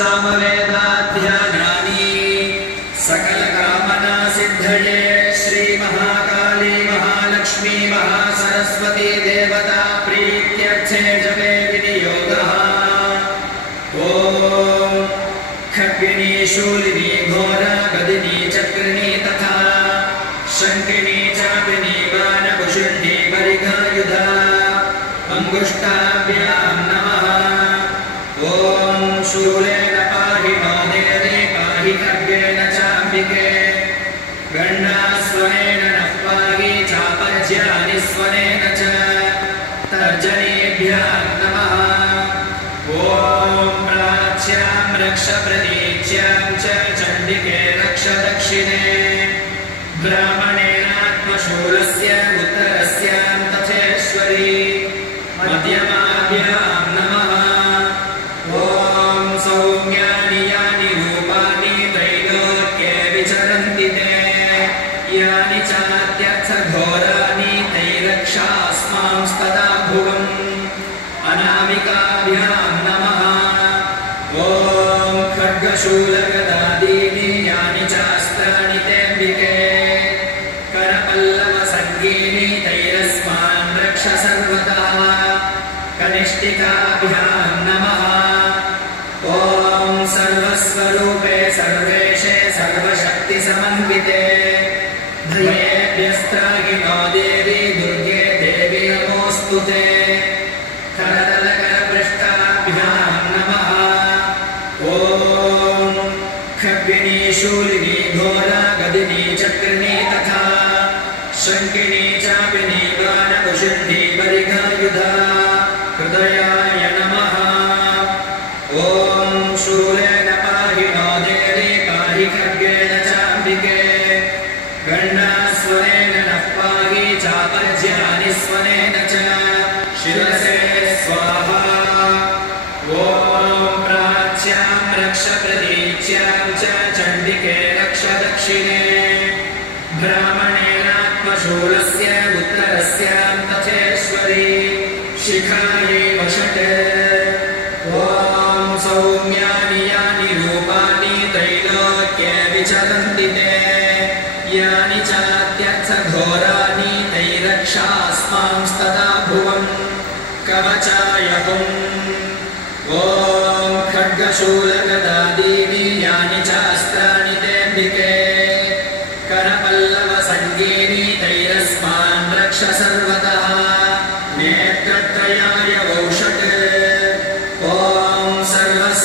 सामवेदाध्यानानि सकलकामना सिद्धये श्री महाकाली महालक्ष्मी महासरस्वती देवता प्रीत्यर्थे जपे विनियोगः। ॐ खड्गिनी शूलिनी घोरा गदिनी चक्रिणी तथा शङ्किनी चापिनी बाणकुशुण्डी परिघायुधा अङ्गुष्ठाभ्यां नमः। ॐ शूलेन पाहि नो देवी पाहि खड्गेन चाम्बिके गण्डास्वनेन नः पाहि चापज्यानि स्वनेन च तर्जनीभ्यां नमः। ॐ प्राच्यां रक्ष प्रतीच्यां च चण्डिके रक्ष दक्षिणे ब्राह्मणेनात्मशूलस्य उत्तरस्यां तथेश्वरी मध्यमाभ्यां नमः। ॐ सौम्यानि यानि रूपाणि त्रैलोक्ये विचरन्ति ते यानि चात्यर्थघोराणि तैरक्षास्मांस्तदा भुवम् अनामिकाभ्यां नमः। ॐ खड्गशूलगदादीनि यानि चास्त्राणि तेऽम्बिके करपल्लवसङ्गीनि तैरस्मान् रक्ष सर्वदा कनिष्ठिकाभ्यां नमः। ॐ सर्वस्वरूपे सर्वेशे सर्वशक्तिसमन्विते भयेभ्यस्त्राहि नो देवी दुर्गे देवी नमोऽस्तु ते करतलकरपृष्ठाभ्यां नमः। ॐ खड्गिनी शूलिनी घोरा गदिनी चक्रिणी तथा शङ्किनी चापिनी बाणकुशुण्डी परिघायुधा हृदयाय नमः। ॐ शूलेन पाहि नो देवी पाहि खड्गेन चाम्बिके गण्डास्वनेन नः पाहि चापज्यानि स्वनेन च शिरसे स्वाहा। ॐ प्राच्यां रक्ष प्रतीच्यां च चण्डिके रक्ष दक्षिणे ब्राह्मणेनात्मशूलस्य उत्तरस्यां तथेश्वरी शिखायै वषट्। ॐ सौम्यानि यानि रूपाणि त्रैलोक्ये विचरन्ति ते यानि चात्यर्थघोराणि तैरक्षास्मांस्तदा भुवम् कवचाय हुम्। ॐ खड्गशूल